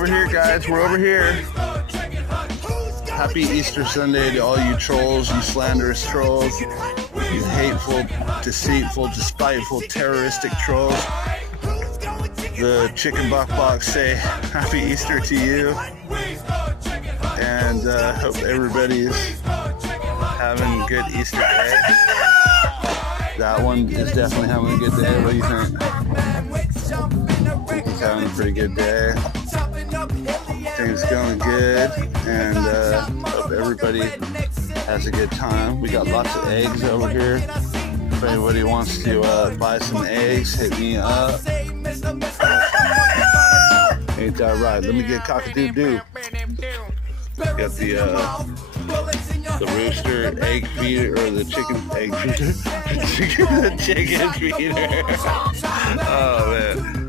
over here, guys. We're over here. Happy Easter Sunday to all you trolls, you slanderous trolls, you hateful, deceitful, despiteful, terroristic trolls. The Chicken Buck Box say Happy Easter to you, and hope everybody's having a good Easter day. That one is definitely having a good day. What do you think? He's having a pretty good day. Things going good, and hope everybody has a good time. We got lots of eggs over here. If anybody wants to buy some eggs, hit me up. Ain't that right? Let me get cock-a-doo-doo. Got the rooster egg feeder, or the chicken egg feeder. The chicken feeder. Oh man.